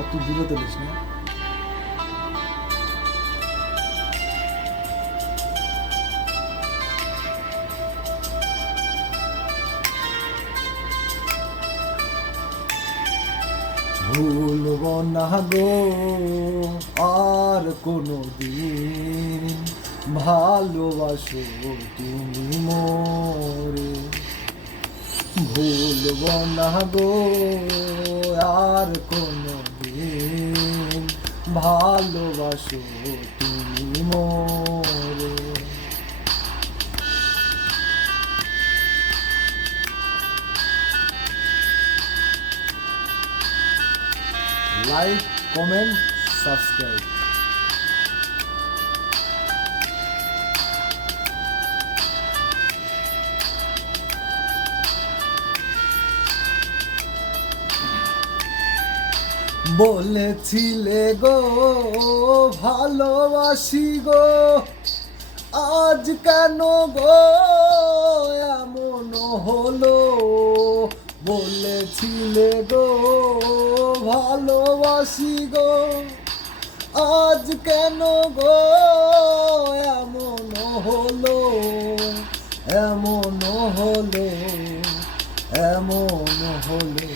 অত দূরে তুলিস না। ভুলব না গো আর কোনো দিন, ভালোবাসো তুমি মোরে। ভুলব না গো আর কোনো দিন, ভালোবাসো তুমি মোরে। Like, comment, subscribe. বলেছিলে গো ভালোবাসি গো, আজ কেন গো এমন হলো। বলেছিলে গো ভালোবাসি গো, আজ কেন গো এমন হলো, এমন হলো, এমন হলো।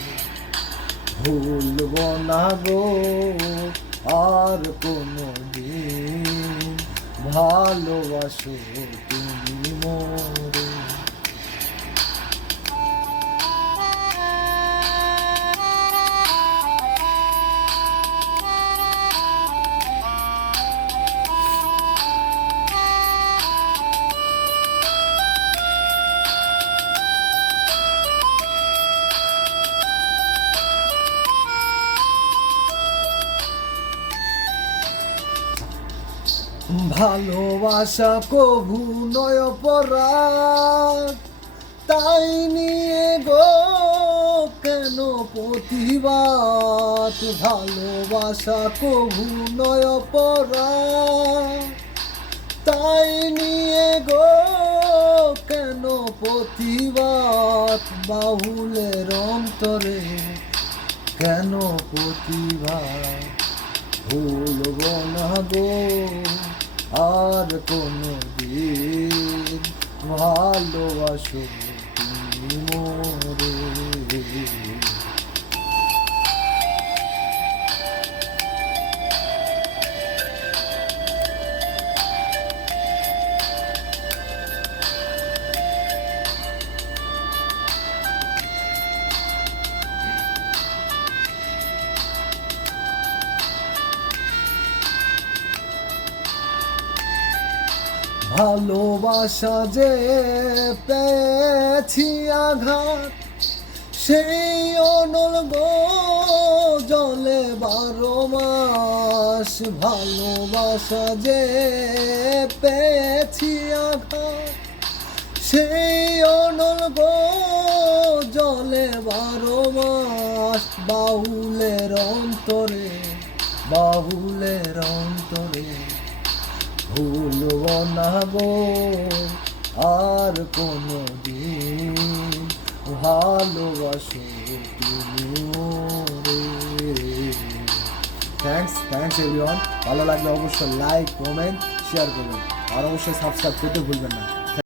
ভুলব না গো আর কোনো দিন, ভালোবাসো তুমি মোরে। ভালোবাসা কভু নয় অপরাধ, তাই নিয়ে গো কেন প্রতিবাদ। ভালোবাসা কভু নয় অপরাধ, তাই নিয়ে গো কেন প্রতিবাদ। বাহুলের অন্তরে কেন প্রতিবাদ। ভুলব না গো আর কোনো দিন, ভালোবাসো তুমি মোরে। ভালোবাসা যে পেয়েছি আঘাত, সেই অনল গো জলে 12 মাস। ভালোবাসা যে পেয়েছি আঘাত, সেই অনল গো জলে 12 মাস। বাহুলের অন্তরে, বাহুলের অন্তরে ভুলব না গো আর কোনো দিন, ভালোবাসো তুমি মোরে। Thanks everyone. ভালো লাগলে অবশ্যই লাইক, কমেন্ট, শেয়ার করবেন আর অবশ্যই সাবস্ক্রাইব করতে ভুলবেন না।